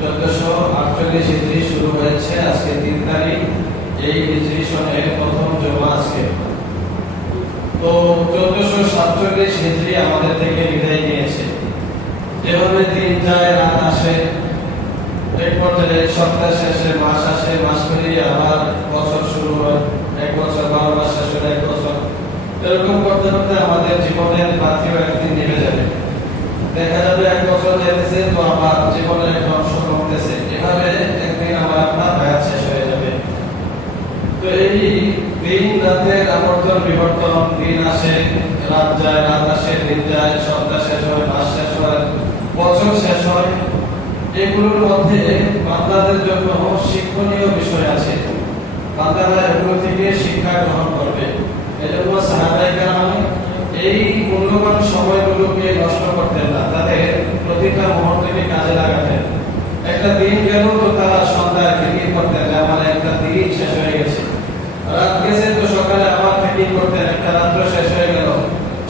1448 হিজরি শুরু হয়েছে আজকে 3 তারিখ। এই হিজরি সনের প্রথম জুমা আজকে। তো 1447 হিজরি আমাদের থেকে বিদায় নিয়েছে। যেভাবে দিন যায় রাত আসে, এক পর্যায়ে সপ্তাহ শেষে মাস আসে, মাস পেরিয়ে আবার বছর শুরু হয়, এক বছর 12 মাস শেষ হলে 1 বছর। এরকম করতে করতে আমাদের জীবনের বাতিও একদিন নিভে যাবে। দেখা যাবে 1 বছর যেতেছে, তো আমার জীবনের একটা অংশ কমতেছে। এভাবে একদিন আমার আপনার হায়াত শেষ হয়ে যাবে। তো এই দিন রাতের আবর্তন বিবর্তন, দিন আসে রাত যায়, রাত আসে দিন যায়, সপ্তাহ শেষ হয়, মাস শেষ হয়, বছর শেষ হয়। এগুলোর মধ্যে বান্দাদের জন্য শিক্ষণীয় বিষয় আছে। বান্দারা এগুলো থেকে শিক্ষা গ্রহণ করবে। এজন্য সাহাবায়ে কেরাম এই মূল্যবান সময়গুলোকে নষ্ট করতেন না, তাদের প্রতিটা মুহূর্তকে কাজে লাগাতেন। একটা দিন গেল তো তারা সন্ধ্যায় ফিকির করতেন যে আমার একটা দিন শেষ হয়ে গেছে। রাত গেছে তো সকালে আবার ফিকির করতেন একটা রাত্র শেষ হয়ে গেল।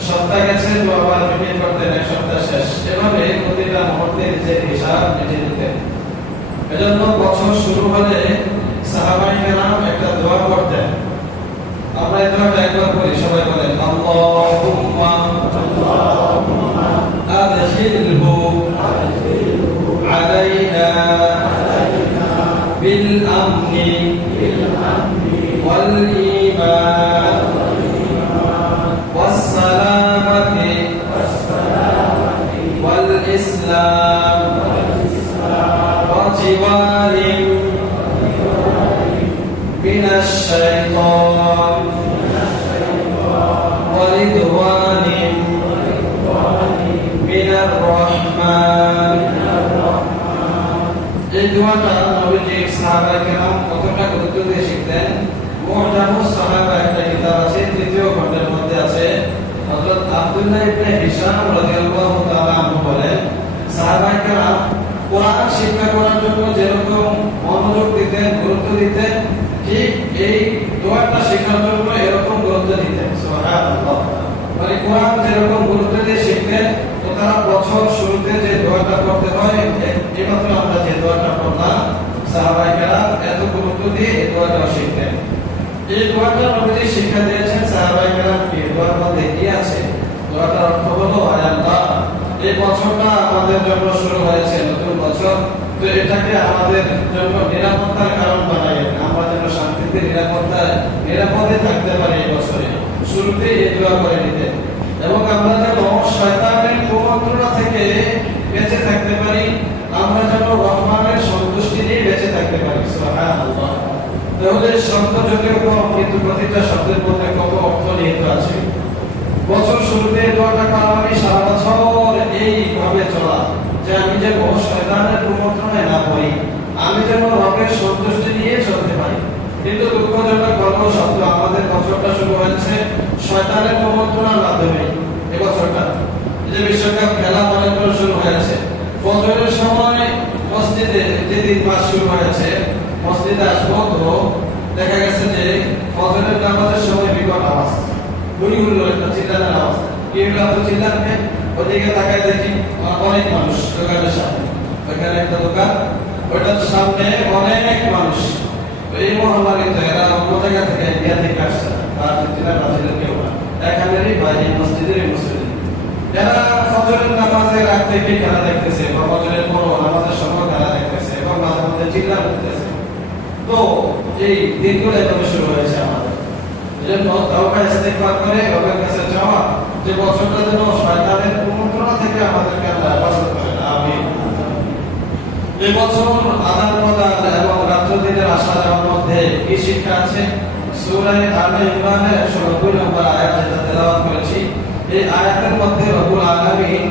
সপ্তাহ গেছে তো আবার ফিকির করতেন এক সপ্তাহ শেষ। এভাবে প্রতিটা মুহূর্তে নিজের হিসাব নিজে দিতেন। এজন্য বছর শুরু হলে সাহাবায়ে কেরাম একটা দোয়া করতেন। আমরা এই দোয়াটা একবার করি, সবাই বলেন আল্লাহুম্মা আদখিলহু আলাইনা বিল আমনি ওয়াল ঈমান ওয়াস সালামাতি ওয়াল ইসলাম ওয়া জিওয়ারিন মিনাশ শাইতান ورضوان من الرحمن। এই দোয়াটা নবীজি সাহাবায়ে কেরাম কতটা গুরুত্ব দিয়ে শিখতেন। মুআজামুস সাহাবা একটা কিতাব আছে, তৃতীয় খণ্ডের মধ্যে আছে। হযরত আব্দুল্লাহ ইবনে হিশাম রাদিয়াল্লাহু তাআলা আনহু বলেন, সাহাবায়ে কেরাম কোরআন শিক্ষা করার জন্য যেরকম মনোযোগ দিতেন, গুরুত্ব দিতেন, ঠিক এই দোয়াটা শেখার জন্য এরকম গুরুত্ব দিতেন। সুবহানাল্লাহ। মানে কোরআন যেরকম গুরুত্ব দিয়ে শিখতেন, তো তারা বছর শুরুতে যে দোয়াটা করতে হয়, এইমাত্র আমরা যে দোয়াটা পড়লাম, সাহাবায়ে কেরাম এত গুরুত্ব দিয়ে এই দোয়াটা শিখতেন। এই দোয়াটা নবীজি শিক্ষা দিয়েছেন সাহাবায়ে কেরামকে। দোয়ার মধ্যে কি আছে? দোয়াটার অর্থ হলো, আয় আল্লাহ, এই বছরটা আমাদের জন্য শুরু হয়েছে, নতুন বছর, তো এটাকে আমাদের জন্য নিরাপত্তার কারণ বানাইয়েন। আমরা যেন শান্তিতে নিরাপদে থাকতে পারি এই বছরে। শুরুতে এই দোয়া করে নিতেন। এবং আমরা যেন শয়তানের কুমন্ত্রণা থেকে বেঁচে থাকতে পারি, আমরা যেন রহমানের সন্তুষ্টি নিয়ে বেঁচে থাকতে পারি। সুবহানাল্লাহ। তাহলে শব্দ যদিও কম, কিন্তু প্রতিটা শব্দের মধ্যে কত অর্থ নিহিত আছে। বছর শুরুতে দোয়াটা করা মানে সারা বছর এইভাবে চলা, যে আমি যেন শয়তানের কুমন্ত্রণায় না পড়ি, আমি যেন রবের সন্তুষ্টি নিয়ে চলতে পারি। কিন্তু দুঃখজনক গল্প সত্য, আমাদের বছরটা শুরু হয়েছে শয়তানের কুমন্ত্রণার মাধ্যমে। এই বছরটা যে বিশ্বকাপ খেলা মনে করে শুরু হয়েছে, ফজরের সময় মসজিদে যেদিন মাস শুরু হয়েছে, মসজিদে আসবো তো দেখা গেছে যে ফজরের নামাজের সময় বিকট আওয়াজ, গুলিগুলো একটা চিল্লানোর আওয়াজ। কি হলো এত চিল্লাবে? ওদিকে তাকায় দেখি অনেক মানুষ দোকানের সামনে, ওইখানে একটা দোকান, ওইটার সামনে অনেক মানুষ। এই মহামারী তো এরা অন্য জায়গা থেকে ইন্ডিয়া থেকে আসছে, আর্জেন্টিনা ব্রাজিলের কেউ না, এখানেরই বা এই মসজিদেরই মুসলিম। এরা ফজরের নামাজের আগ থেকে খেলা দেখতেছে, বা ফজরের পর নামাজের সময় খেলা দেখতেছে, এবং মাঝে মধ্যে চিল্লা করতেছে। তো এই দিনগুলো এভাবে শুরু হয়েছে আমাদের। এজন্য তাওবা ইস্তিগফার করে রবের কাছে চাওয়া যে বছরটা যেন শয়তানের কুমন্ত্রণা থেকে আমাদেরকে আল্লাহ হেফাজত করেন। আমিন। এই বছর আদান প্রদান এবং রাত্র দিনের আসা যাওয়ার মধ্যে কি শিক্ষা আছে? সূরা আলে ইমরানের 190 নম্বর আয়াত যেটা তেলাওয়াত করেছি, এই আয়াতের মধ্যে রব্বুল আলামিন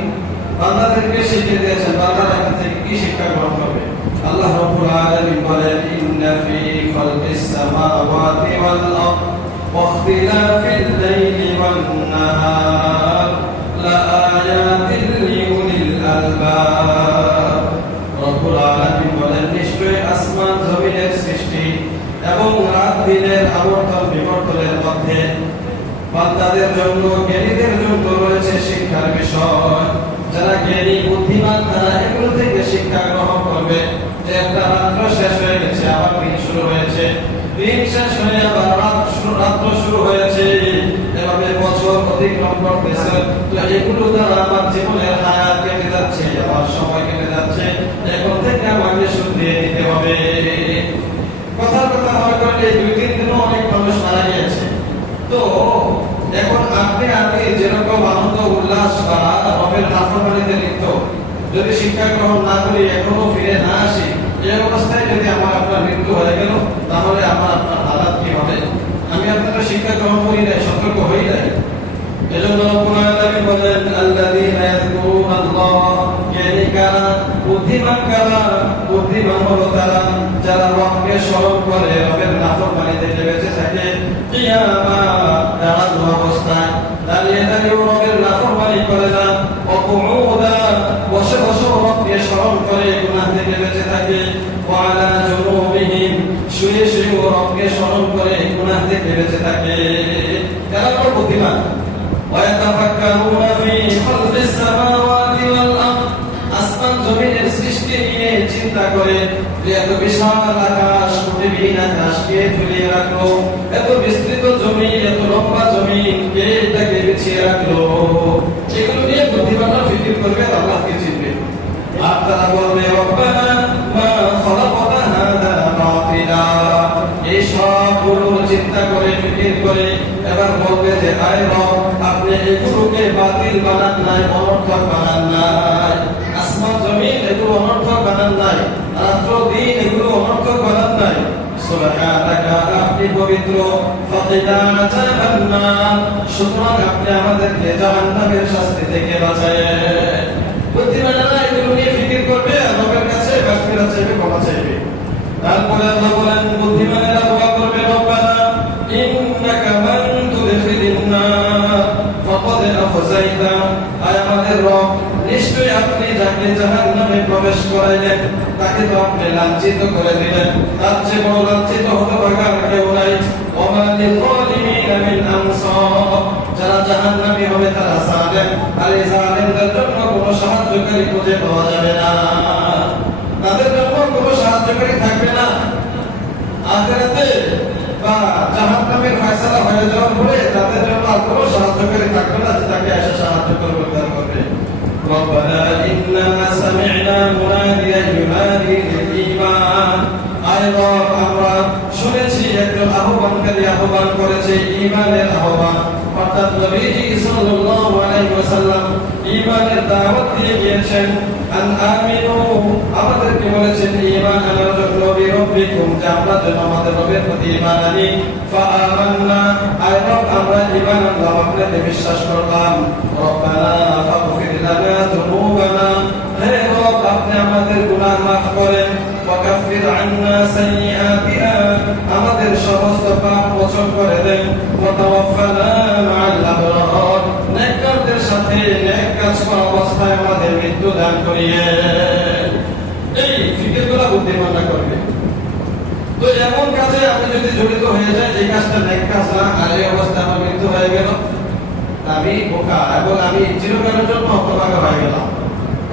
বান্দাদেরকে শিখিয়ে দিয়েছেন বান্দারা এখান থেকে কি শিক্ষা গ্রহণ করবে। আল্লাহ রব্বুল আলামিন বলেন, ইন্না ফি খালকিস সামাওয়াতি ওয়াল আরদ ওয়াখতিলাফিল লাইলি ওয়ান নাহার লাআয়াতিন লিউলিল আলবাব। রব্বুল আলামিন বলেন, নিশ্চয়ই আসমান জমিনের সৃষ্টি এবং রাত দিনের আবর্তন বিবর্তনের মধ্যে বান্দাদের জন্য, জ্ঞানীদের জন্য রয়েছে শিক্ষার বিষয়। যারা জ্ঞানী বুদ্ধিমান তারা এগুলো থেকে শিক্ষা গ্রহণ করবে। দিন শেষ হয়ে আবার রাত্র শুরু হয়েছে, এভাবে বছর অতিক্রম করতেছে। তো এগুলো দ্বারা আমার জীবনের হায়াত কেটে যাচ্ছে, আমার সময় কেটে যাচ্ছে। এখন থেকে আমাকে শুধরিয়ে নিতে হবে। কথার কথা মনে করলে 2-3 দিনও অনেক মানুষ মারা গিয়েছে। তো এখন আপনি আমি যেরকম আনন্দ উল্লাস বা রবের নাফরমানিতে লিপ্ত, যদি শিক্ষা গ্রহণ না করি, এখনো ফিরে না আসি, এই অবস্থায় যদি আমার আপনার মৃত্যু হয়ে গেল, তাহলে আমার আপনার হালাত কি হবে? আমি আপনারা শিক্ষা গ্রহণ করি নাই, সতর্ক হই নাই। এজন্য কোরআন নবী বলেন, আল্লাযীনা ইয়াযকুরুনাল্লাহ, জ্ঞানী কারা, বুদ্ধিমান কারা? বুদ্ধিমান হলো তারা যারা রবকে স্মরণ করে, রবের নাফরমানি থেকে বেঁচে থাকে। কিয়ামা দাঁড়ানো অবস্থায় দাঁড়িয়ে দাঁড়িয়েও রবের নাফরমানি করে না। ওকুউদা, বসে বসে রবকে স্মরণ করে গুনাহ থেকে বেঁচে থাকে। ওয়া আলা জুনুবিহিম, শুয়ে শুয়ে রবকে স্মরণ করে গুনাহ থেকে বেঁচে থাকে। এরা তো বুদ্ধিমান। ويتفكرون في خلق السماوات والأرض, আসমান জমিনের সৃষ্টি নিয়ে চিন্তা করে যে এত বিশাল আকাশ, কোটিবিহীন আকাশ কে ঝুলিয়ে রাখলো, এত বিস্তৃত জমি, এত লম্বা জমি কে এটাকে বিছিয়ে রাখলো। এগুলো নিয়ে বুদ্ধিমানরা ফিকির করবে, আল্লাহকে চিনবে। আর তারা বলবে, রব্বানা মা খালাকতা হাযা বাতিলা। এই সবগুলো চিন্তা করে ফিকির করে এবার বলবে যে, আয় রব, আপনি এগুলোকে বাতিল বানান নাই, অনর্থক বানান নাই। আসমান জমিন এগুলো অনর্থক বানান নাই, রাত্র দিন এগুলো অনর্থক বানান নাই। সুবহানাকা, আপনি পবিত্র। ফাকিনা আযাবান্নার, সুতরাং আপনি আমাদেরকে জাহান্নামের শাস্তি থেকে বাঁচায়েন। বুদ্ধিমানেরা এগুলো নিয়ে ফিকির করবে, আর রবের কাছে মাগফিরাত চাইবে, ক্ষমা চাইবে। তারপরে আল্লাহ বলেন, বুদ্ধিমানেরা দোয়া করবে, রব্বানা ইন্নাকা মান তুদখিলিন নার ফাকাদ আখযাইতা। আয় আমাদের রব, নিশ্চয়ই আপনি যাকে জাহান্নামে প্রবেশ করাইলেন, তাকে তো আপনি লাঞ্ছিত করে দিলেন। তার চেয়ে বড় লাঞ্ছিত হতভাগা কেউ নাই। ওয়া মা লিযালিমিনা মিন আনসার, যারা জাহান্নামী হবে তারা জালেম, আর এই জালেমদের জন্য কোনো সাহায্যকারী খুঁজে পাওয়া যাবে না। তাদের জন্য কোনো সাহায্যকারী থাকবে না। আখিরাতে বা জাহান্নামের ফয়সালা হয়ে যাওয়ার পরে তাদের জন্য আর কোনো সাহায্যকারী থাকবে না যে তাকে এসে সাহায্য করবে, উদ্ধার করবে। রব্বানা ইন্নামা সামি'না মুনাদিয়ান ইউনাদি লিল ঈমান। আয় রব, আমরা শুনেছি একজন আহ্বানকারী আহ্বান করেছে ঈমানের আহ্বান, অর্থাৎ নবীজি সাল্লাল্লাহু আলাইহি ওয়াসাল্লাম ঈমানের দাওয়াত দিয়ে গিয়েছেন। আন আমিনু, আমাদেরকে বলেছেন ঈমান আনার জন্য, বিরব্বিকুম, যে আমরা যেন আমাদের রবের প্রতি ঈমান আনি। ফাআমান্না, আয় রব, আমরা ঈমান আনলাম, আপনাকে বিশ্বাস করলাম। রব্বানা ফাগফির লানা যুনুবানা, হে রব, আপনি আমাদের গুনাহ মাফ করেন। ওয়াকাফির আন্না সাইয়্যাতিনা, আমাদের সমস্ত পাপ মোচন করে দেন। ওয়া তাওয়াফানা মা'আল আবরার, নেককারদের সাথে নেক কাজ করা অবস্থায় আমাদের মৃত্যু দান করিয়েন। এই ফিকিরগুলো বুদ্ধিমানরা করবে। তো এমন কাজে আমি যদি জড়িত হয়ে যাই যে কাজটা নেক কাজ না, আর এই অবস্থায় আমার মৃত্যু হয়ে গেল, আমি বোকা এবং আমি চিরকালের জন্য হতভাগা হয়ে গেলাম।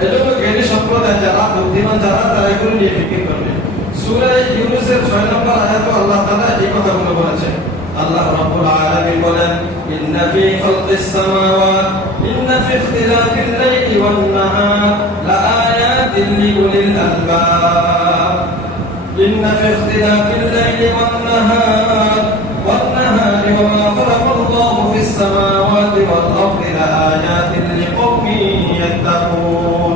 এজন্য জ্ঞানী সম্প্রদায় যারা, বুদ্ধিমান যারা, তারা এগুলো নিয়ে ফিকির করবে। সূরা ইউনূসের 6 নম্বর আয়াতে আল্লাহ তাআলা এই কথাগুলো বলেছেন। আল্লাহ রাব্বুল আলামিন বলেন, ইন্না ফি খালকিস সামাওয়াত, ইন্না ফি ইখতিলাফিল লাইলি ওয়ান নাহার লাআয়াতিন লিউলিল আলবাব। ইন্না ফি ইখতিলাফিল লাইলি ওয়ান নাহার ওয়া মা খালাকাল্লাহু ফিস সামাওয়াতি ওয়াল আরদি লাআয়াতিন লিকওমিন ইয়াত্তাকুন।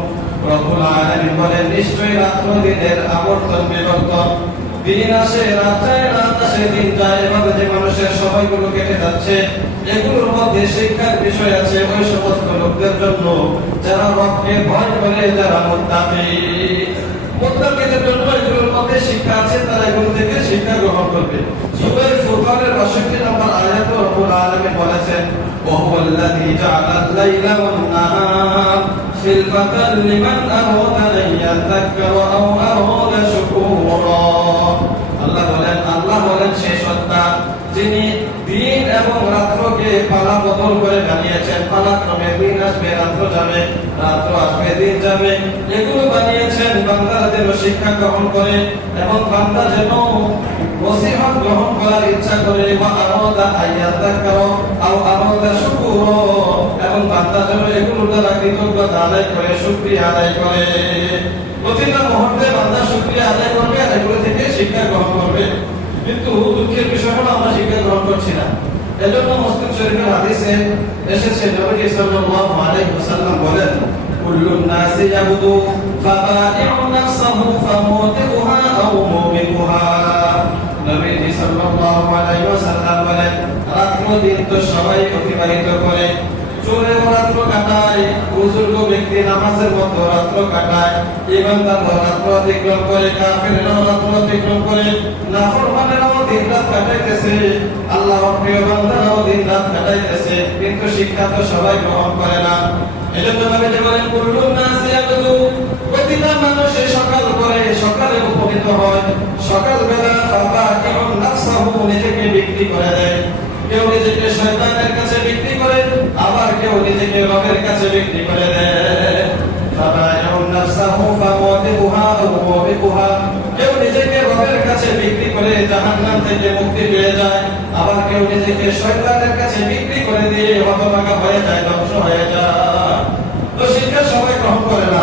রব্বুল আলামিন বলেন, নিশ্চয়ই রাত্র দিনের আবর্তন বিবর্তন, দিন আসে রাত যায়, রাত আসে দিন যায়, এভাবে যে মানুষের সময়গুলো কেটে যাচ্ছে, এগুলোর মধ্যে শিক্ষার বিষয় আছে ওই সমস্ত লোকদের জন্য যারা রবকে ভয় করে, যারা মুত্তাকি। মুত্তাকিদের জন্য এগুলোর মধ্যে শিক্ষা আছে, তারা এগুলো থেকে শিক্ষা গ্রহণ করবে। সূরা ফুরকানের 62 নম্বর আয়াতে রব্বুল আলামিন বলেছেন, ওয়া হুয়াল্লাযী জাআলাল লাইলা ওয়ান নাহার খিলফাতান লিমান আরাদা আন ইয়াযাক্কারা আও আরাদা শুকুরা। আল্লাহ বলেন সেই সত্তা যিনি দিন এবং রাত্রকে পালা বদল করে বানিয়েছেন, পালাক্রমে দিন আসবে রাত্র যাবে, রাত্র আসবে দিন যাবে, এগুলো বানিয়েছেন বান্দারা যেন শিক্ষা গ্রহণ করে এবং বান্দা যেন নসিহত গ্রহণ করার ইচ্ছা করে, ওয়া আরাদা আইয়াযাক্কারা আও আরাদা শুকুরা, এবং বান্দা যেন এগুলো দ্বারা কৃতজ্ঞতা আদায় করে, শুকরিয়া আদায় করে। প্রতিটা মুহূর্তে বান্দা শুকরিয়া আদায় করবে আর এগুলো থেকে শিক্ষা গ্রহণ করবে। কিন্তু দুঃখের বিষয় হলো আমরা শিক্ষা গ্রহণ করছি না। এজন্য মুসলিম শরীফের হাদিসে এসেছে, নবী সাল্লাল্লাহু আলাইহি ওয়াসাল্লাম বলেন, কুল্লুন নাসি ইয়াবুদু ফাবাদিউ নাফসাহু ফামুতিউহা আও মুবিকুহা। নবী সাল্লাল্লাহু আলাইহি ওয়াসাল্লাম বলেন, রাত্র দিন তো সবাই অতিবাহিত করে, চোরে রাত্র কাটায়, বুজুর্গ ব্যক্তি নামাজের মতো রাত্র কাটায়, ইমানদার রাত্র অতিক্রম করে, কাফিররাও রাত্র অতিক্রম করে, নাফরমানেরাও দিন রাত কাটাইতেছে, আল্লাহর প্রিয় বান্দারাও দিন রাত কাটাইতেছে, কিন্তু শিক্ষা তো সবাই গ্রহণ করে না। এজন্য নবী বলেন, কুল্লুন নাসি ইয়াবুদু, প্রতিটা মানুষ সকাল করে, সকালে উপনীত হয়, সকালবেলা ফাবাকিউ নাফসাহু, নিজেকে বিক্রি করে দেয়। কেউ নিজেকে শয়তানের কাছে বিক্রি করে, আবার কেউ নিজেকে রবের কাছে বিক্রি করে দেয়। কেউ নিজেকে রবের কাছে বিক্রি করে জাহান্নাম থেকে মুক্তি পেয়ে যায়, আবার কেউ নিজেকে শয়তানের কাছে বিক্রি করে দিয়ে হতভাগা হয়ে যায়, ধ্বংস হয়ে যায়। তো শিক্ষা সবাই গ্রহণ করে না।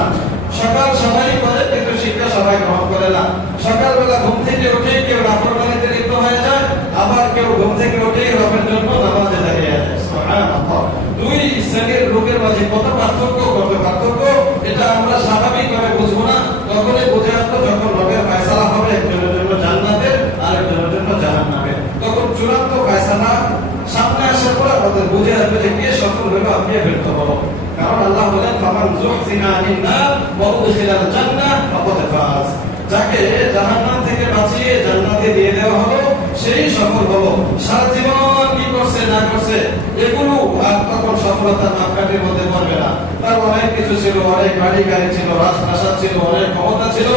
সকাল সবাই করে, কিন্তু শিক্ষা সবাই গ্রহণ করে না। সকালবেলা ঘুম থেকে উঠে কেউ নাফরমানিতে লিপ্ত হয়ে যায়, আবার কেউ ঘুম থেকে উঠে রবের জন্য নামাজে দাঁড়িয়ে যায়। সুবহানাল্লাহ। দুই শ্রেণীর লোকের মাঝে কত পার্থক্য, এটা আমরা স্বাভাবিকভাবে বুঝবো না, তখনই বুঝে আসবো যখন রবের ফয়সালা হবে একজনের জন্য জান্নাতের আর একজনের জন্য জাহান্নামের। তখন চূড়ান্ত ফয়সালা সামনে আসার পর আমাদের বুঝে আসবে যে কে সফল হলো আর কে ব্যর্থ হলো। কারণ আল্লাহ বলেন, ফামান যুহজিনা আনিন নার ওয়া উদখিলাল জান্নাহ ফাকাদ ফাজ। যাকে জাহান্নাম থেকে বাঁচিয়ে জান্নাতে দিয়ে দেওয়া হলো সেই সফল হলো। সারা জীবন কি করছে না করছে এগুলো আর তখন সফলতার মাপকাঠির মধ্যে পড়বে না। তার অনেক কিছু ছিল, অনেক বাড়ি গাড়ি ছিল, রাজপ্রাসাদ ছিল, অনেক ক্ষমতা ছিল,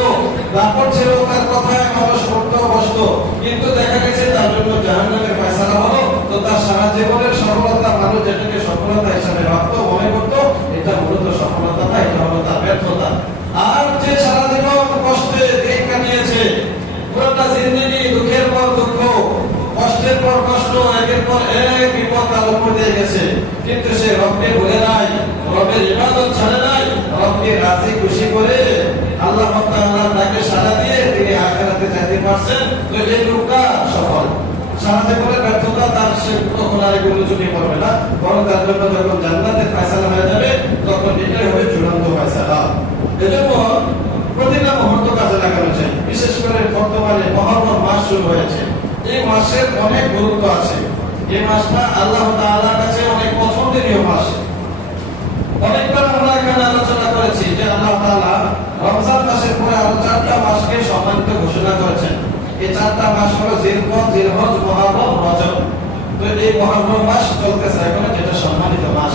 দাপট ছিল, তার কথায় মানুষ করতে বসত, কিন্তু দেখা গেছে তার জন্য জাহান্নামের ফয়সালা হলো। তো তার সারা জীবনের সফলতা মানুষ যেটাকে সফলতা হিসাবে ভাবতো, মনে করতো, এটা মূলত সফলতা না, এটা হলো তার ব্যর্থতা। আর যে সারা জীবন কষ্টে দিন কাটিয়েছে, পুরোটা জিন্দেগি দুঃখের পর দুঃখ, কষ্টের পর কষ্ট, একের পর এক বিপদ তার উপর দিয়ে গেছে, কিন্তু সে রবকে ভুলে নাই, রবের ইবাদত ছাড়ে নাই, রবকে রাজি খুশি করে আল্লাহ তাআলা তাকে সাড়া দিয়ে তিনি আখিরাতে যেতে পারছেন। তো এই লোকটা সফল। সারা জীবনের ব্যর্থতা তার সে তখন আর এগুলো চুটি পড়বে না, বরং তার জন্য যখন জান্নাতের ফয়সালা হয়ে যাবে তখন এটাই হবে চূড়ান্ত ফয়সালা। এজন্য প্রতিটা মুহূর্ত কাজে লাগানো চাই। বিশেষ করে বর্তমানে মুহররম মাস শুরু হয়েছে, এই মাসের অনেক গুরুত্ব আছে। এই মাসটা আল্লাহ তাআলার কাছে অনেক পছন্দনীয় মাস। অনেকবার আমরা এখানে আলোচনা করেছি যে আল্লাহ তাআলা রমজান মাসের পরে আরো 4টা মাসকে সম্মানিত ঘোষণা করেছেন। এই 4টা মাস হলো জিলকদ, জিলহজ, মুহররম, রজব। তো এই মুহররম মাস চলতেছে এখন, যেটা সম্মানিত মাস।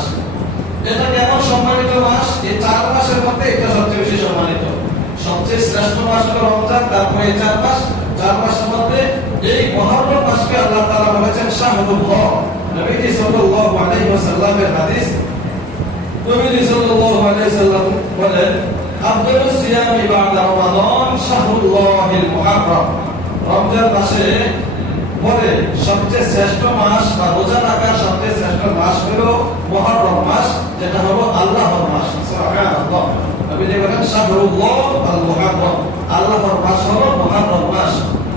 এটা কেমন সম্মানিত মাস? এই 4 মাসের মধ্যে এটা সবচেয়ে বেশি সম্মানিত। সবচেয়ে শ্রেষ্ঠ মাস হলো রমজান, তারপরে এই 4 মাস। 4 মাসের মধ্যে এই মুহররম মাসকে আল্লাহ তাআলা বলেছেন শাহরুল্লাহ। নবী সাল্লাল্লাহু আলাইহি ওয়াসাল্লামের হাদিস, নবী সাল্লাল্লাহু আলাইহি ওয়াসাল্লাম বলেন, আফদালুস সিয়ামি বা'দা রমাদান শাহরুল্লাহিল মুহররম। রমজান মাসে পরে সবচেয়ে শ্রেষ্ঠ মাস বা রোজা রাখার সবচেয়ে শ্রেষ্ঠ মাস হলো মুহররম মাস, যেটা হলো আল্লাহর মাস। সুবহানাল্লাহ। নবী বলেন শাহরুল্লাহ আল মুহররম, আল্লাহর মাস হলো মুহররম মাস।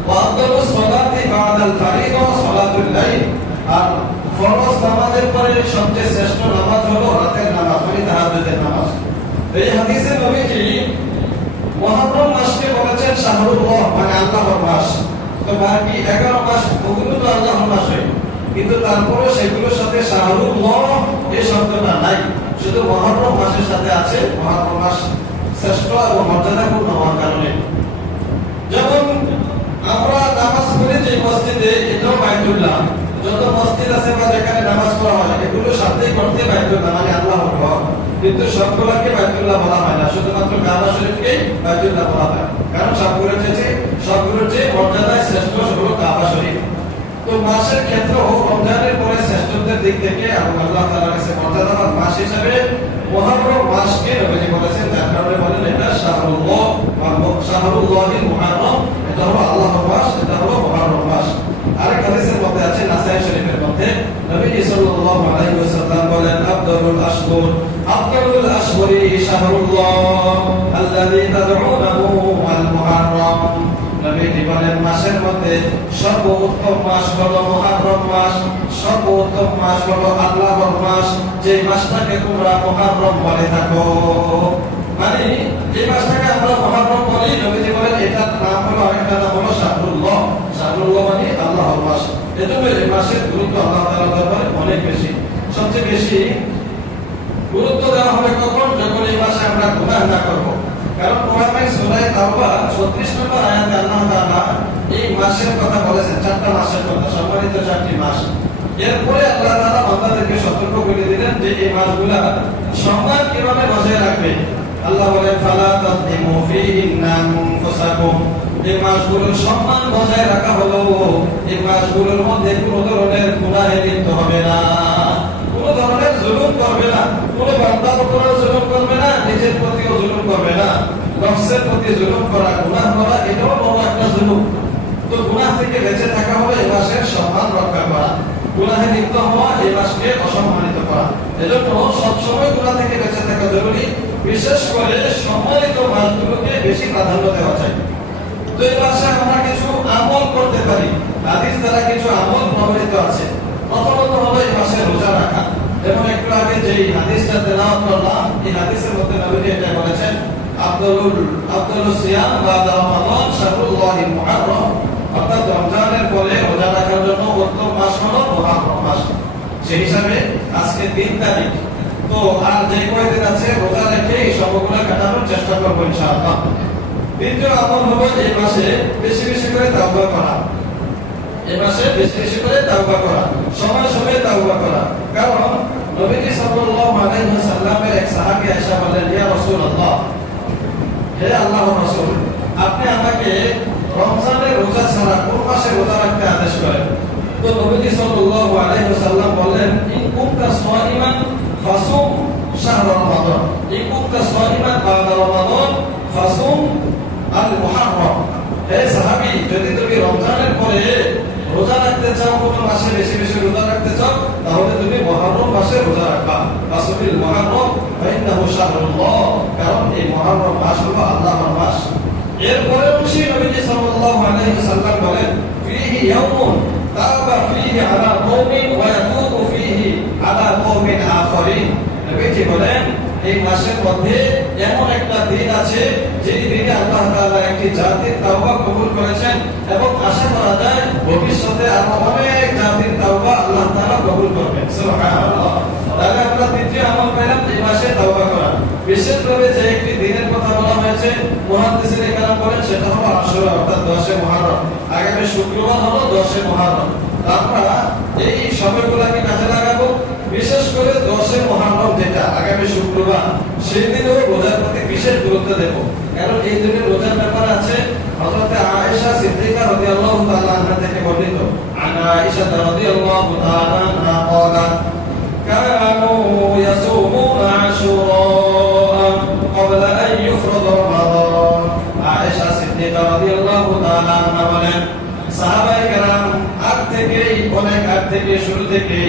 ওয়া আফদালুস সালাতি বা'দাল ফারিদা সালাতুল লাইল, আর ফরজ নামাজের পরে সবচেয়ে শ্রেষ্ঠ নামাজ হলো রাতের নামাজ, মানে তাহাজ্জুদের নামাজ। এই হাদিসে নবীজি মুহররম মাসকে বলেছেন শাহরুল্লাহ, মানে আল্লাহর মাস। তো বাকি 11 মাস ওগুলো তো আল্লাহর মাস, কিন্তু তারপরে সেগুলোর সাথে শাহরুল্লাহ এই শব্দটা নাই, শুধু মুহররম মাসের সাথে আছে। মুহররম মাস শ্রেষ্ঠ এবং মর্যাদাপূর্ণ হওয়ার কারণে। যেমন আমরা নামাজ পড়ি যে মসজিদে, এটাও বাইতুল্লাহ। যত মসজিদ আছে বা যেখানে নামাজ পড়া হয় এগুলো সাথেই করতে বাইতুল্লাহ, মানে আল্লাহর ঘর, কিন্তু সবগুলোকে বাইতুল্লাহ বলা হয় না, শুধুমাত্র কাবা শরীফকেই বাইতুল্লাহ বলা হয়। কারণ সবগুলোর যে মর্যাদায় শ্রেষ্ঠ হলো কাবা শরীফ। তো মাসের ক্ষেত্র রমজানের পরে শ্রেষ্ঠত্বের দিক থেকে এবং আল্লাহ তাআলার কাছে মর্যাদাবান মাস হিসেবে মুহররম মাসকে নবীজি বলেছেন, যার কারণে বলেন এটা শাহরুল্লাহ বা শাহরুল্লাহিল মুহররম, এটা হলো আল্লাহর মাস, এটা হলো মুহররম মাস। আরেক হাদিসের মধ্যে আছে নাসাঈ শরীফের মধ্যে নবীজি সাল্লাল্লাহু আলাইহি ওয়াসাল্লাম বলেন, আফদালুল আশহুরি শাহরুল্লাহ আল্লাযী তাদউনাহু আল মুহররম। নবীজি বলেন মাসের মধ্যে সর্বোত্তম মাস হলো মুহররম মাস, সর্বোত্তম মাস হলো আল্লাহর মাস, যে মাসটাকে তোমরা মুহররম বলে থাকো। মানে যে মাসটাকে আমরা মুহররম বলি, নবীজি বলেন এটার নাম হলো, আরেকটা নাম হলো শাহরুল্লাহ। শাহরুল্লাহ মানে আল্লাহর মাস। এজন্য এই মাসের গুরুত্ব আল্লাহ তাআলার দরবারে অনেক বেশি। সবচেয়ে বেশি গুরুত্ব দেওয়া হবে কখন? যখন এই মাসে আমরা গুনাহ না করব। কারণ কোরআনে সূরা তাওবা 36 নম্বর আয়াতে আল্লাহ তাআলা এই মাসের কথা বলেছেন, চারটা মাসের কথা, সম্মানিত চারটি মাস। এরপরে আল্লাহ তাআলা বান্দাদেরকে সতর্ক করে দিলেন যে এই মাসগুলা সম্মান কিভাবে বজায় রাখবে। আল্লাহ বলেন, ফালা তাযলিমু ফীহিন্না আনফুসাকুম। এই মাসগুলোর সম্মান বজায় রাখা হলো এই মাসগুলোর মধ্যে কোনো ধরনের গুনাহে লিপ্ত হবে না, কোনো ধরনের জুলুম করবে না, কোনো বান্দার উপরে জুলুম করবে না, নিজের প্রতিও জুলুম করবে না। নফসের প্রতি জুলুম করা, গুনাহ করা, এটাও বড় একটা জুলুম। তো গুনাহ থেকে বেঁচে থাকা হলো এই মাসের সম্মান রক্ষা করা, গুনাহে লিপ্ত হওয়া এই মাসকে অসম্মানিত করা। এজন্য সবসময় গুনাহ থেকে বেঁচে থাকা জরুরি, বিশেষ করে সম্মানিত মাসগুলোকে বেশি প্রাধান্য দেওয়া চাই। তো এই মাসে আমরা কিছু আমল করতে পারি, হাদিস দ্বারা কিছু আমল প্রমাণিত আছে। প্রথমত হলো এই মাসে রোজা রাখা। যেমন একটু আগে যে হাদিসটা তেলাওয়াত করলাম, এই হাদিসের মধ্যে নবীজি এটা বলেছেন, আফদালুস সিয়াম বা'দা রমাদান শাহরুল্লাহিল মুহররম। অর্থাৎ রমজানের পরে রোজা রাখার জন্য উত্তম মাস হলো মুহররম মাস। সেই হিসাবে আজকে 3 তারিখ, তো আর যে কয়দিন আছে রোজা রেখে এই সবগুলা কাটানোর চেষ্টা করব ইনশাআল্লাহ। দ্বিতীয় আমল হলো এই মাসে বেশি বেশি করে তাওবা করা। এই মাসে বেশি বেশি করে তাওবা করা, সময় সময় তাওবা করা। কারণ নবীজি সাল্লাল্লাহু আলাইহি ওয়াসাল্লামের এক সাহাবী আয়েশা বলেন, ইয়া রাসূলুল্লাহ, হে আল্লাহর রাসূল, আপনি আমাকে রমজানের রোজা ছাড়া কোন মাসে রোজা রাখতে আদেশ করেন? তো নবীজি সাল্লাল্লাহু আলাইহি ওয়াসাল্লাম বলেন, ইন কুনতা সাইমান ফাসুম শাহর রমাদান, ইন কুনতা সাইমান বা'দা রমাদান ফাসুম আল মুহররম। হে সাহাবী, যদি তুমি রমজানের পরে রোজা রাখতে চাও, কোন মাসে বেশি বেশি রোজা রাখতে চাও, তাহলে তুমি মুহররম মাসে রোজা রাখবা। ফাসুমিল মুহররম ফাইন্নাহু শাহরুল্লাহ, কারণ এই মুহররম মাস হলো আল্লাহর মাস। এরপরে খুশি নবীজি সাল্লাল্লাহু আলাইহি ওয়াসাল্লাম বলেন, ফীহি ইয়াউমুন তাবা ফীহি আলা কওমিন ওয়া ইয়াতুবু ফীহি আলা কওমিন আখারিন। নবীজি বলেন, এই মাসের মধ্যে এমন একটা দিন আছে যেই দিনে আল্লাহ তাআলা একটি জাতির তাওবা কবুল করেছেন এবং আশা করা যায় ভবিষ্যতে আরো অনেক জাতির তাওবা আল্লাহ তাআলা কবুল করবেন। সুবহানাল্লাহ। তাহলে আমরা তৃতীয় আমল পেলাম এই মাসে তাওবা করা। বিশেষভাবে যে একটি দিনের কথা বলা হয়েছে, মুহাদ্দিসিন কেরাম বলেন সেটা হলো আশুরা, অর্থাৎ 10 মুহররম। আগামী শুক্রবার হলো 10 মুহররম। আমরা এই সময়গুলোকে কাজে লাগাবো, বিশেষ করে 10 মুহররম যেটা আগামী শুক্রবার, সেই দিনেও রোজার প্রতি বিশেষ গুরুত্ব দেব। কারণ এই দিনে রোজার ব্যাপার আছে হযরত আয়েশা সিদ্দিকা রাদিয়াল্লাহু তাআলা আনহা থেকে বর্ণিত। আনা আয়েশা রাদিয়াল্লাহু তাআলা আনহা قالت كانوا يصومون عاشوراء قبل أن يفرض رمضان। আয়েশা সিদ্দিকা রাদিয়াল্লাহু তাআলা আনহা বলেন, সাহাবায়ে কেরাম আগ থেকেই, অনেক আগ থেকে, শুরু থেকেই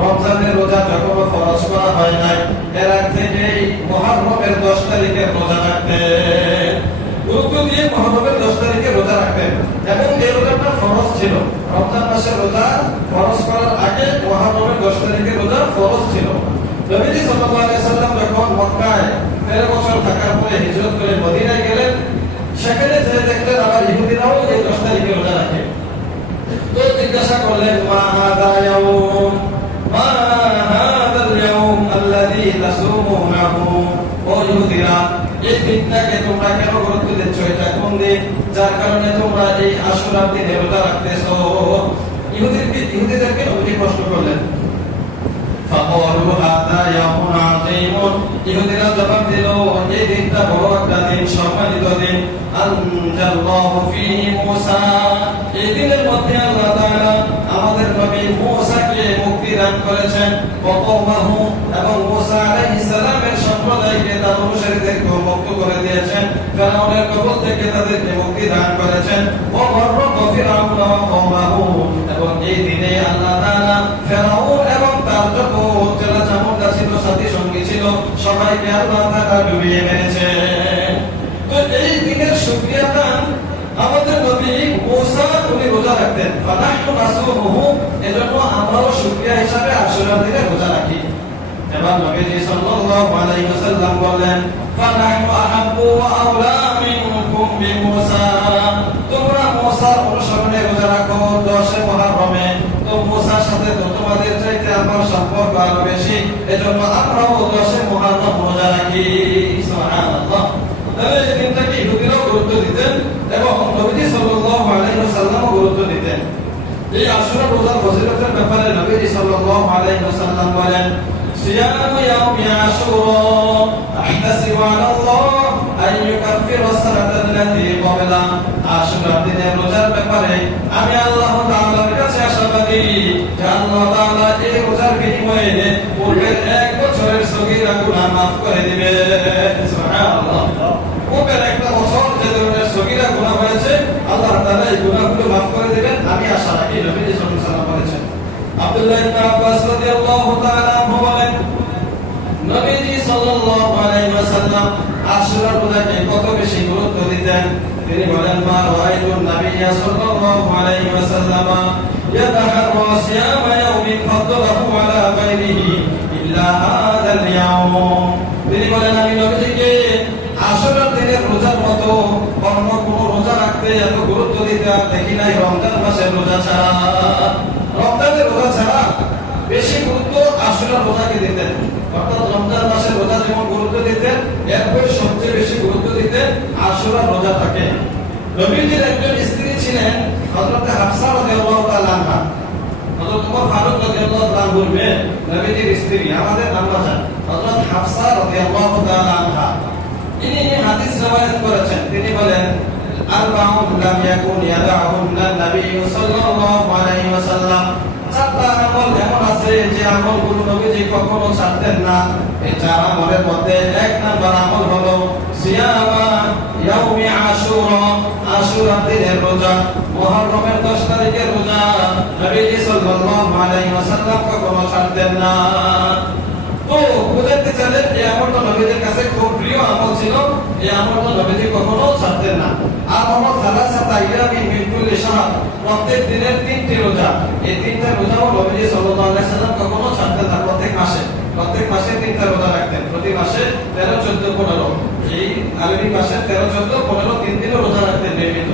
রমজানের রোজা যখন ফরজ করা হয় নাই, এর আগ থেকেই মুহররমের 10 তারিখের রোজা রাখতেন। গুরুত্ব দিয়ে মুহররমের 10 তারিখে রোজা রাখতেন এবং এই রোজাটা ফরজ ছিল। রমজান মাসের রোজা ফরজ করার আগে মুহররমের 10 তারিখের রোজা ফরজ ছিল। নবীজি সাল্লাল্লাহু আলাইহি ওয়াসাল্লাম যখন মক্কায় 13 বছর থাকার পরে হিজরত করে মদিনায় গেলেন, সেখানে যে দেখলেন আবার ইহুদিরাও এই 10 তারিখে রোজা রাখে। তো জিজ্ঞাসা করলেন, মা হাদা ইয়াউম, মা হাদাল ইয়াউম আল্লাযী তাসুমুনাহু। ও ইহুদিরা, এই দিনটাকে তোমরা কেন গুরুত্ব দিচ্ছ? এটা কোন দিন যার কারণে তোমরা এই আশুরার দিনে রোজা রাখতেছো? ইহুদিদেরকে নবীজি প্রশ্ন করলেন। ফাকালু হাদা ইয়াউমুন আযীমুন। ইহুদিরা জবাব দিল, এই দিনটা বড় একটা দিন, সম্মানিত দিন। আনজাল্লাহু ফীহি মূসা, এই দিনের মধ্যে আল্লাহ তাআলা আমাদের নবী মূসাকে মুক্তি দান করেছেন, ওয়াকামাহু এবং মূসা আলাইহিস সালামের সম্প্রদায়কে তার অনুসারীদেরকে মুক্ত করে দিয়েছেন, ফিরআউনের কবল থেকে তাদেরকে মুক্তি দান করেছেন। ওয়া গররাকা ফিরআউন ওয়া কওমাহু, এবং এই দিনে আল্লাহ তাআলা ফিরআউন এবং তার যত জেলা চামুন্ডা ছিল, সাথী সঙ্গী ছিল, সবাইকে আল্লাহ তাআলা ডুবিয়ে মেরেছেন। তো এই দিনের শুকরিয়া দান আমাদের নবী মূসা উনি রোজা রাখতেন, ফানাহনু নাসুমুহু, এজন্য আমরাও শুকরিয়া হিসাবে আশুরার দিনে রোজা রাখি। এবার নবীজি সাল্লাল্লাহু আলাইহি ওয়াসাল্লাম বলেন, ফানাহনু আহাব্বু ওয়া আওলা মিনকুম বিমূসা, তোমরা মূসার অনুসরণে রোজা রাখো 10 মুহররমে, তো মূসার সাথে তো তোমাদের চাইতে আমার সম্পর্ক আরো বেশি, এজন্য আমরাও 10 মুহররম রোজা রাখি। সুবহানাল্লাহ। তাহলে এই দিনটাকে ইহুদিরাও গুরুত্ব দিতেন এবং নবীজি সাল্লাল্লাহু আলাইহি ওয়াসাল্লামও গুরুত্ব দিতেন। এই আশুরা রোজার ফজিলতের ব্যাপারে নবীজি সাল্লাল্লাহু আলাইহি ওয়াসাল্লাম বলেন, সিয়ামু ইয়াউমি আশুরা আহতাসিবু আলাল্লাহ আন ইউকাফিরা সানাতা আল্লাতী ক্বাবলা, আশুরা দিনের রোজার ব্যাপারে আমি আল্লাহ তাআলার কাছে আশাবাদী যে আল্লাহ তাআলা এই রোজার বিনিময়ে পূর্বের 1 বছরের সগীরা গুনাহ মাফ করে দিবেন। সুবহানাল্লাহ। পূর্বের একটা বছর যে ধরনের সগীরা গুনাহ হয়েছে আল্লাহ তাআলা এই গুনাহগুলো মাফ করে দিবেন, আমি আশা রাখি। নবীজি সাল্লাল্লাহু আলাইহি ওয়াসাল্লাম বলেছেন। আব্দুল্লাহ ইবনে আব্বাস রাদিয়াল্লাহু তাআলা আনহু বলেন, নবীজি সাল্লাল্লাহু আলাইহি ওয়াসাল্লাম আশুরা রোজাকে কত বেশি গুরুত্ব দিতেন। তিনি বলেন, মা রাআইতুন নাবিয়্যা সাল্লাল্লাহু আলাইহি ওয়াসাল্লাম ইয়াতাহাররা সিয়ামা ইয়াউমিন ফাদলাহু আলা গায়রিহি ইল্লা হাযাল ইয়াউম। তিনি বলেন, আমি নবীজিকে আশুরার দিনের রোজার মতো অন্য কোন রোজা রাখতে এত গুরুত্ব দিতে আর দেখি নাই রমজান মাসের রোজা ছাড়া। রমজানের রোজা ছাড়া বেশি গুরুত্ব আশুরার রোজাকে দিতেন। অর্থাৎ রমজান মাসের রোজা যেমন গুরুত্ব দিতেন, এরপর সবচেয়ে বেশি গুরুত্ব দিতেন আশুরার রোজাটাকে। নবীজির একজন স্ত্রী ছিলেন হযরত হাফসা রাদিয়াল্লাহু তাআলা আনহা। হযরত ওমর ফারুক রাদিয়াল্লাহু তাআলা আনহুর মেয়ে, নবীজির স্ত্রী, আমাদের আম্মা জান হযরত হাফসা রাদিয়াল্লাহু তাআলা আনহা। ইনি হাদিস রওয়ায়াত করেছেন। তিনি বলেন, আরবাউন লাম ইয়াকুন ইয়াদাউন্না নবী সাল্লাল্লাহু আলাইহি ওয়াসাল্লাম, 4টা আমল এমন আছে যে আমলগুলো নবীজি কখনো ছাড়তেন না। এই 4 আমলের মধ্যে 1 নাম্বার আমল হলো সিয়ামা ইয়াউমি আশুরা, আশুরা দিনের রোজা, মুহররমের 10 তারিখের রোজা নবীজি সাল্লাল্লাহু আলাইহি ওয়াসাল্লাম কখনো ছাড়তেন না। তো বুঝতে চাইলেন এই আমলটা নবীজির কাছে খুব প্রিয় আমল ছিল, এই আমলটা নবীজি কখনো ছাড়তেন না। আর হলো সালাসাতা ইয়ামি মিন কুল্লি শাহর, প্রত্যেক দিনের 3টি রোজা, এই 3টা রোজাও নবীজি সাল্লাল্লাহু আলাইহি ওয়াসাল্লাম কখনো ছাড়তেন না। প্রত্যেক মাসে 3টা রোজা রাখতেন, প্রতি মাসে 13, 14, 15, এই আরবি মাসে 13, 14, 15 3 দিন রোজা রাখতেন নিয়মিত,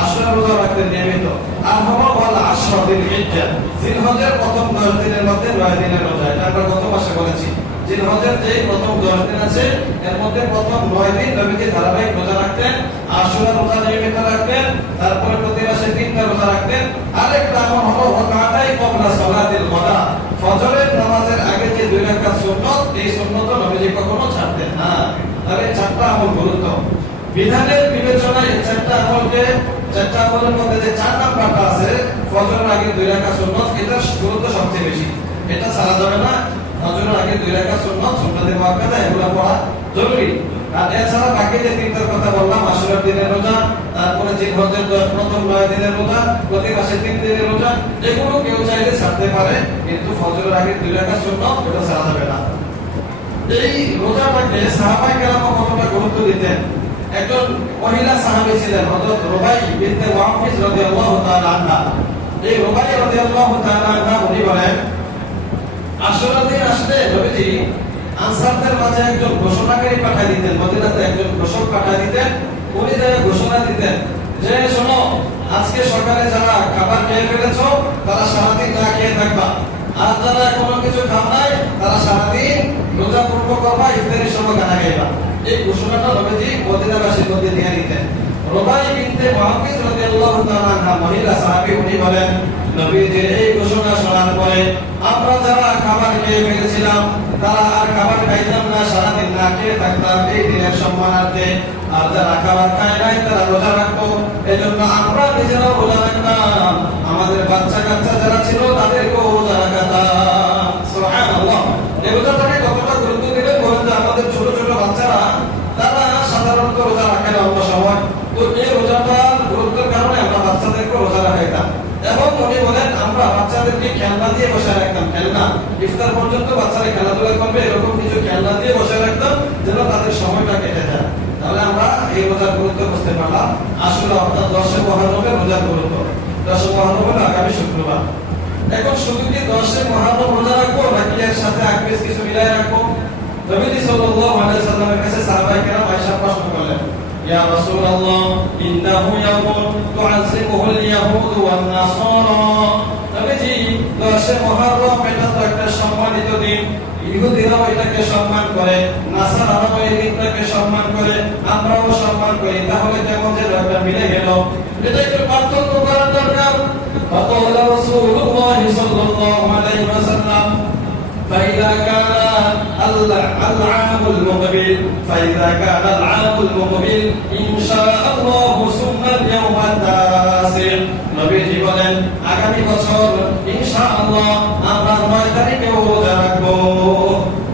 আশুরা রোজা রাখতেন নিয়মিত। আর হলো ওয়াল আশর বিল হিজ্জা, জিলহজের প্রথম 10 দিনের মধ্যে 9 দিনের রোজা। এটা আমরা গত মাসে বলেছি, জিলহজের যে প্রথম 10 দিন আছে এর মধ্যে প্রথম 9 দিন নবীজি ধারাবাহিক রোজা রাখতেন, আশুরা রোজা নিয়মিত রাখতেন, তারপরে প্রতি মাসে 3টা রোজা রাখতেন। আরেকটা আমল হলো ওয়াকাতাই ক্বাবলা সালাতিল গদা, ফজরের নামাজের আগে যে 2 রাকাত সুন্নাত, এই সুন্নাতও নবীজি কখনো ছাড়তেন না। তাহলে 4টা আমল গুরুত্ব বিধানের বিবেচনায় 4টা আমলকে, 4টা আমলের মধ্যে যে 4 নাম্বারটা আছে ফজরের আগে 2 রাকাত সুন্নাত, এটার গুরুত্ব সবচেয়ে বেশি। এটা ছাড়া যাবে না। ফজরের আগে 2 রাকাত সুন্নাত, সুন্নাতে মুআক্কাদা, এগুলো পড়া জরুরি। আর এছাড়া বাকি যে 3টার কথা বললাম, আশুরার দিনের রোজা, তারপরে জিলহজের প্রথম 9 দিনের রোজা, প্রতি মাসে 3 দিনের রোজা, এগুলো কেউ চাইলে ছাড়তে পারে, কিন্তু ফজরের আগে 2 রাকাত সুন্নাত এটা ছাড়া যাবে না। এই রোজাটাকে সাহাবায়ে কেরাম কতটা গুরুত্ব দিতেন। একজন মহিলা সাহাবী ছিলেন হযরত রুবাই বিনতে মুআফিজ রাদিয়াল্লাহু তাআলা আনহা। এই রুবাই রাদিয়াল্লাহু তাআলা আনহা উনি বলেন, আশুরা দিন আসলে নবীজি আনসারদের মাঝে একজন ঘোষণাকারী পাঠিয়ে দিতেন, মদিনাতে একজন ঘোষক পাঠিয়ে দিতেন। উনি যারা ঘোষণা দিতেন যে শোনো, আজকে সকালে যারা খাবার খেয়ে ফেলেছো তারা সারাদিন না খেয়ে থাকবা, আর যারা কোনো কিছু খাও নাই তারা সারাদিন রোজা পূর্ণ করবা, ইফতারের সময় গানা গাইবা। এই ঘোষণাটা নবীজি মদিনাবাসীর মধ্যে দিয়ে দিতেন। রুবাই বিনতে মুআফিজ রাদিয়াল্লাহু তাআলা আনহা মহিলা সাহাবী, উনি বলেন, নবীজির এই ঘোষণা শোনার পরে আমরা যারা খাবার খেয়ে ফেলেছিলাম তারা আর খাবার খাইতাম না, সারাদিন না খেয়ে থাকতাম এই দিনের সম্মানার্থে। আর যারা খাবার খায় নাই তারা রোজা রাখতো, এজন্য আমরা নিজেরাও রোজা রাখতাম। আমাদের বাচ্চা কাচ্চা যারা ছিল তাদেরকেও রোজা রাখাতাম। সুবহানাল্লাহ। এই রোজাটাকে কতটা গুরুত্ব দিলে বলেন যে আমাদের ছোট ছোট বাচ্চারা তারা সাধারণত রোজা রাখে না অন্য সময়, তো এই রোজাটার গুরুত্বের কারণে আমরা বাচ্চাদেরকে রোজা রাখাইতাম। এবং উনি বলেন আমরা বাচ্চাদেরকে খেলনা দিয়ে বসে রাখতাম, খেলনা ইফতার পর্যন্ত বাচ্চারা খেলাধুলা করবে এরকম কিছু খেলনা দিয়ে বসে রাখতাম যেন তাদের সময়টা কেটে যায়। তাহলে আমরা এই রোজার গুরুত্ব বুঝতে পারলাম। আসলে অর্থাৎ 10 মুহররমের রোজার গুরুত্ব। 10 মুহররম হলো আগামী শুক্রবার। এখন শুধু কি 10 মুহররম রোজা রাখবো নাকি এর সাথে আর কিছু মিলাই রাখবো? নবীজি সাল্লাল্লাহু আলাইহি সাল্লামের কাছে সাহাবায়ে কেরাম আয়েশা প্রশ্ন করলেন, ইয়া রাসূলুল্লাহ ইন্নাহু ইয়াউমুন তুআযিমুহুল ইয়াহুদ ওয়ান নাসারা। নবীজি 10 মুহররম এটা তো একটা সম্মানিত দিন, ইহুদিরাও এটাকে সম্মান করে, নাসারারাও এই দিনটাকে সম্মান করে, আমরাও সম্মান করি, তাহলে কেমন যে একটা মিলে গেল, এটা একটু পার্থক্য করার দরকার। فقال رسول الله صلى الله عليه وسلم فإذا كان العام المقبل إن شاء الله ثم اليوم التاسع নবীজি বলেন আগামী বছর ইনশাআল্লাহ আমরা 9 তারিখে রোজা রাখবো।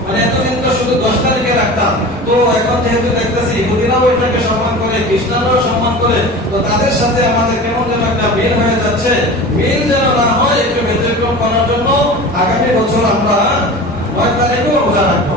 মানে এতদিন তো শুধু 10 তারিখে রাখতাম, তো এখন যেহেতু দেখতেছি ইহুদিরাও এটাকে সম্মান করে, খ্রিস্টানরাও সম্মান করে, তো তাদের সাথে আমাদের কেমন যেন একটা মিল হয়ে যাচ্ছে। মিল যেন না হয় একটু ব্যতিক্রম করার জন্য আগামী বছর আমরা 9 তারিখে রোজা রাখবো।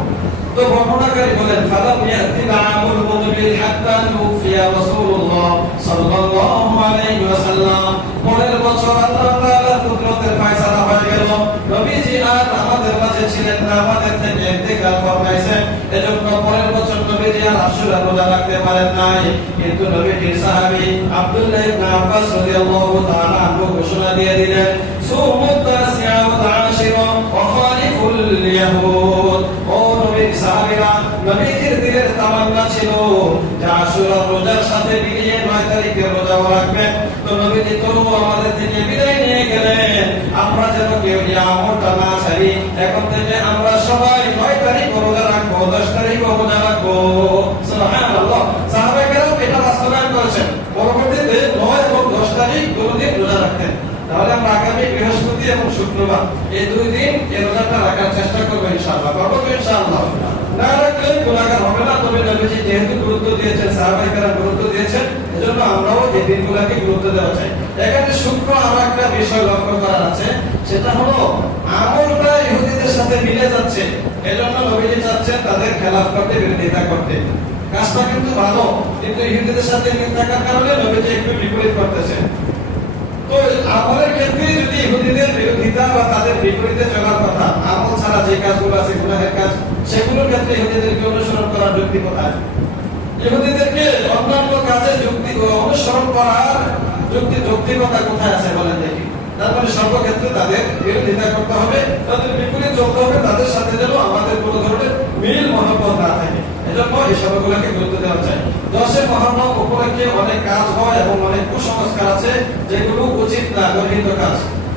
তো বর্ণনাকারী বলেন ফালাম ইয়াতিল আমুল মুদবিল হাত্তা তুফিয়া রাসূলুল্লাহ সাল্লাল্লাহু আলাইহি ওয়াসাল্লাম। পরের বছর আল্লাহ তাআলার কুদরতের ফয়সালা হয়ে গেল, নবীজি আর আমাদের মাঝে ছিলেন না, আমাদের থেকে ইন্তেকাল ফরমাইছেন। এজন্য পরের বছর নবীজি আর আশুরা রোজা রাখতে পারেন নাই। কিন্তু নবীজির সাহাবী আব্দুল্লাহ ইবনে আব্বাস রাদিয়াল্লাহু তাআলা আনহু ঘোষণা দিয়ে দিলেন সুমুত তাসিআ ওয়াল আশিরা ওয়া খালিফুল ইয়াহুদ। ও নবীর সাহাবীরা, নবীজির দিলের তামান্না ছিল যে আশুরা রোজার সাথে মিলিয়ে 9 তারিখে রোজাও রাখবেন। তো নবীজি তো আমাদের থেকে বিদায় নিয়ে গেলেন, আমরা যেন কেউ এই আমলটা না ছাড়ি। এখন থেকে আমরা সবাই 9 তারিখ রোজা রাখবো, 10 তারিখ রোজা রাখবো। সুবহানাল্লাহ। সাহাবায়ে কেরাম এটা বাস্তবায়ন করেছেন, পরবর্তীতে 9 এবং 10 তারিখ দুদিন রোজা রাখতেন। তাহলে আমরা আগামী বৃহস্পতি এবং শুক্রবার এই 2 দিন এই রোজাটা রাখার চেষ্টা করবো ইনশাআল্লাহ। পারবো তো ইনশাআল্লাহ? না রাখলে গুনাহগার হবে না। তবে নবীজি যেহেতু গুরুত্ব দিয়েছেন, সাহাবায়ে কেরাম গুরুত্ব দিয়েছেন, এজন্য আমরাও এই দিনগুলোকে গুরুত্ব দেওয়া চাই। এখানে শুক্র আরো একটা বিষয় লক্ষ্য করার আছে, সেটা হলো আমলটা ইহুদিদের সাথে মিলে যাচ্ছে, এজন্য নবীজি চাচ্ছেন তাদের খেলাফ করতে, বিরোধিতা করতে। কাজটা কিন্তু ভালো, কিন্তু ইহুদিদের সাথে মিল থাকার কারণে নবীজি একটু বিপরীত করতেছেন। তো আমলের ক্ষেত্রে যদি ইহুদিদের বিরোধিতা বা তাদের বিপরীতে চলার কথা, আমল ছাড়া যে কাজগুলো আছে গুনাহের কাজ, সেগুলোর ক্ষেত্রে ইহুদিদেরকে অনুসরণ করার যুক্তি কোথায়? ইহুদিদেরকে অন্যান্য কাজে যুক্তি অনুসরণ করার যৌক্তিকতা কোথায় আছে বলেন দেখি? তার মানে সর্বক্ষেত্রে তাদের বিরোধিতা করতে হবে, তাদের বিপরীত চলতে হবে, তাদের সাথে যেন আমাদের কোনো ধরনের মিল মহব্বত না থাকে। এজন্য এই সবগুলোকে গুরুত্ব দেওয়া চাই। 10 মুহররম উপলক্ষে অনেক কাজ হয় এবং অনেক কুসংস্কার আছে যেগুলো উচিত না, গর্হিত কাজ।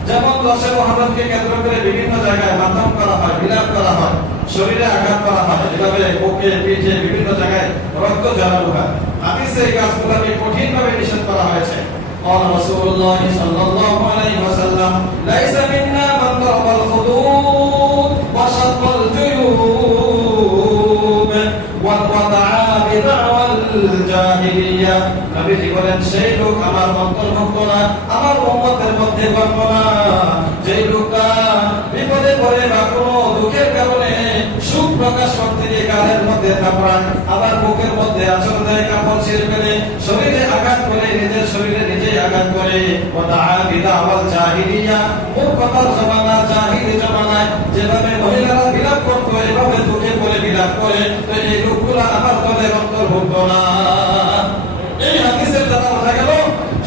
যেমন 10 মুহররমকে কেন্দ্র করে বিভিন্ন জায়গায় মাতম করা হয়, বিলাপ করা হয়, শরীরে আঘাত করা হয়, এভাবে বুকে, পিঠে বিভিন্ন জায়গায় রক্ত ঝরানো হয়। হাদিসে এই কাজগুলোকে কঠিনভাবে নিষেধ করা হয়েছে। قال رسول الله صلى الله عليه وسلم ليس منا من ضرب الخدود وشق الجيوب ودعا بدعوى الجاهلية। নবীজি বলেন সেই লোক আমার অন্তর্ভুক্ত না, আমার উম্মতের মধ্যে গণ্য না, যেই লোকটা বিপদে পড়ে বা কোনো দুঃখের কারণে সুখ প্রকাশ করতে গিয়ে গালের মধ্যে থাপড়ায়, আবার বুকের মধ্যে আঁচল দেয়, কাপড় ছিঁড়ে ফেলে, শরীরে আঘাত করে, নিজের শরীরে নিজেই আঘাত করে। ওয়াদাআ বিদাওয়াল জাহিলিয়া, মূর্খতার জমানা, জাহিলি জমানায় যেভাবে মহিলারা বিলাপ করতো, এভাবে দুঃখে পড়ে বিলাপ করে, তো এই লোকগুলো আমার দলের অন্তর্ভুক্ত না। এই হাদিসের দ্বারা বোঝা গেল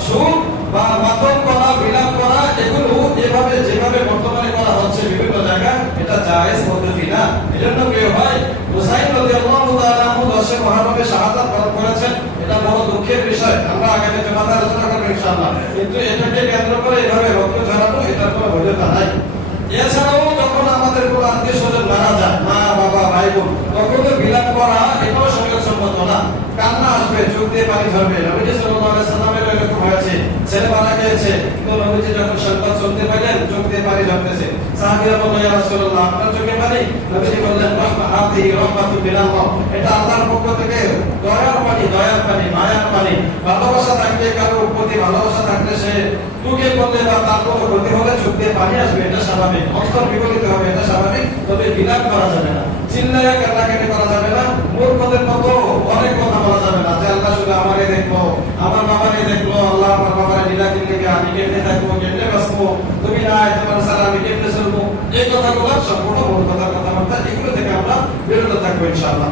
সুখ বা মাতম করা, বিলাপ করা এগুলো এভাবে যেভাবে বর্তমানে করা হচ্ছে বিভিন্ন জায়গায়, এটা জায়েজ পদ্ধতি না। এজন্য প্রিয় ভাই, হুসাইন রাদিয়াল্লাহু তাআলা আনহু 10 মুহররমে শাহাদাত বরণ করেছেন, এটা বড় দুঃখের বিষয়। আমরা আগামী জুমাতে আলোচনা করব ইনশাআল্লাহ। কিন্তু এটাকে কেন্দ্র করে এভাবে রক্ত ঝরানো, এটার কোনো বৈধতা নাই। এছাড়াও যখন আমাদের কোনো আত্মীয়-স্বজন মারা যায়, মা, বাবা, ভাই, বোন, তখন বিলাপ করা এটাও শরীয়তসম্মত না। কান্না আসবে, চোখ দিয়ে পানি ঝরবে। নবী সাল্লাল্লাহু আলাইহি ওয়াসাল্লামের এরকম হয়েছে। হয়েছে, ছেলে মারা গিয়েছে, কিন্তু নবীজি যখন সংবাদ শুনতে পেলেন চোখ দিয়ে পানি ঝরতেছে। সাহাবীরা বললেন, ইয়া রাসূলুল্লাহ, আপনার চোখে পানি? নবীজি বললেন, রাহমাতুল্লাহি রাহমাতুল মিনাল্লাহ, এটা আল্লাহর পক্ষ থেকে দয়ার পানি, দয়ার পানি, মায়ার পানি। ভালোবাসা থাকলে, কারোর প্রতি ভালোবাসা থাকলে সে দুঃখে পড়লে বা তার কোনো ক্ষতি হলে চোখ দিয়ে পানি আসবে, এটা স্বাভাবিক। অন্তর বিগলিত হবে, এটা স্বাভাবিক। তবে বিলাপ করা যাবে না, চিল্লায়া কান্নাকাটি করা যাবে না, মূর্খদের মতো অনেক কথা বলা যাবে না যে আল্লাহ শুধু আমারে দেখলো, আমার বাবারে দেখলো, আল্লাহ আমার বাবারে লীলা কিনলে আমি কেটে থাকবো, কেটে বাঁচবো, তুমি নাই, তোমার সারা আমি কেটে চলবো। এই কথাগুলো সম্পূর্ণ মূর্খতার কথাবার্তা, এগুলো থেকে আমরা বিরত থাকবো ইনশাআল্লাহ।